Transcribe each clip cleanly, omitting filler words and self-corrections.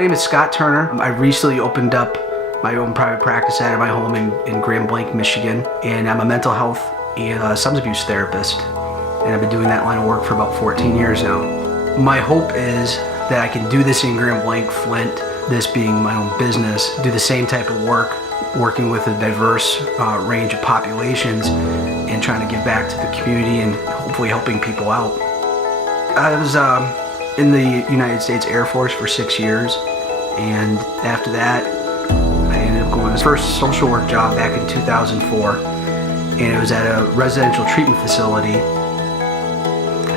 My name is Scott Turner. I recently opened up my own private practice out of my home in Grand Blanc, Michigan, and I'm a mental health and substance abuse therapist, and I've been doing that line of work for about 14 years now. My hope is that I can do this in Grand Blanc, Flint, this being my own business, do the same type of work, working with a diverse range of populations and trying to give back to the community and hopefully helping people out. I was in the United States Air Force for 6 years, and after that I ended up going to my first social work job back in 2004, and it was at a residential treatment facility.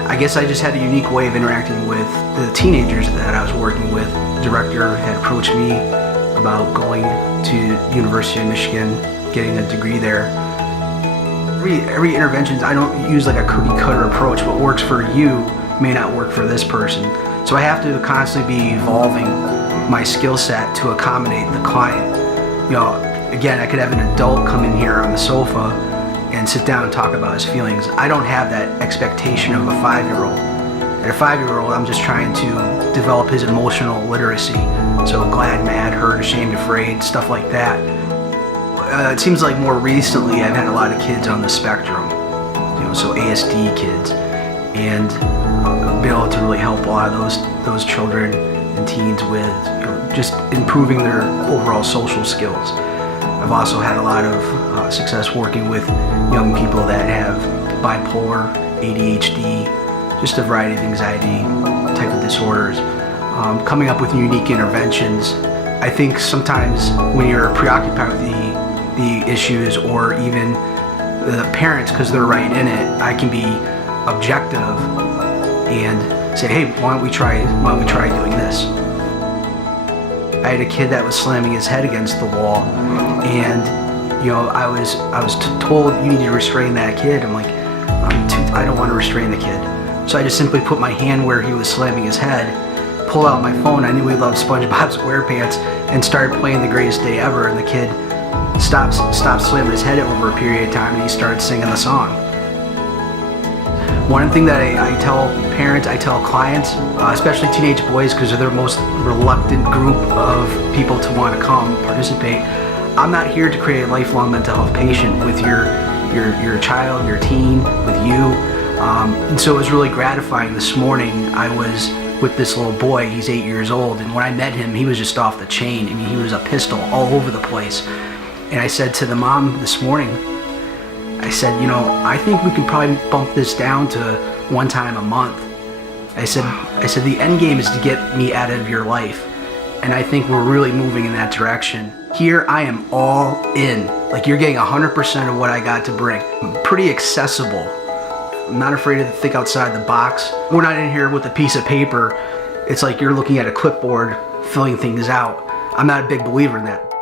I guess I just had a unique way of interacting with the teenagers that I was working with. The director had approached me about going to University of Michigan, getting a degree there. Every intervention, I don't use like a cookie cutter approach. What works for you may not work for this person. So I have to constantly be evolving my skill set to accommodate the client. You know, again, I could have an adult come in here on the sofa and sit down and talk about his feelings. I don't have that expectation of a 5-year-old. At a 5-year-old, I'm just trying to develop his emotional literacy. So glad, mad, hurt, ashamed, afraid, stuff like that. It seems like more recently I've had a lot of kids on the spectrum, you know, so ASD kids, and been able to really help a lot of those children and teens with, you know, just improving their overall social skills. I've also had a lot of success working with young people that have bipolar, ADHD, just a variety of anxiety type of disorders, coming up with unique interventions. I think sometimes when you're preoccupied with the issues, or even the parents, because they're right in it, I can be objective and say, hey, why don't we try doing this? I had a kid that was slamming his head against the wall, and you know, I was told, you need to restrain that kid. I'm like, I don't want to restrain the kid. So I just simply put my hand where he was slamming his head, pulled out my phone. I knew he loved SpongeBob SquarePants, and started playing The Greatest Day Ever, and the kid stopped slamming his head over a period of time, and he started singing the song. One thing that I tell parents, I tell clients, especially teenage boys, because they're the most reluctant group of people to want to come participate. I'm not here to create a lifelong mental health patient with your child, your teen, with you. And so it was really gratifying. This morning I was with this little boy. He's 8 years old, and when I met him, he was just off the chain. I mean, he was a pistol all over the place. And I said to the mom this morning, I said, you know, I think we can probably bump this down to 1 time a month. I said the end game is to get me out of your life, and I think we're really moving in that direction. Here I am all in. Like, you're getting 100% of what I got to bring. I'm pretty accessible. I'm not afraid to think outside the box. We're not in here with a piece of paper. It's like you're looking at a clipboard, filling things out. I'm not a big believer in that.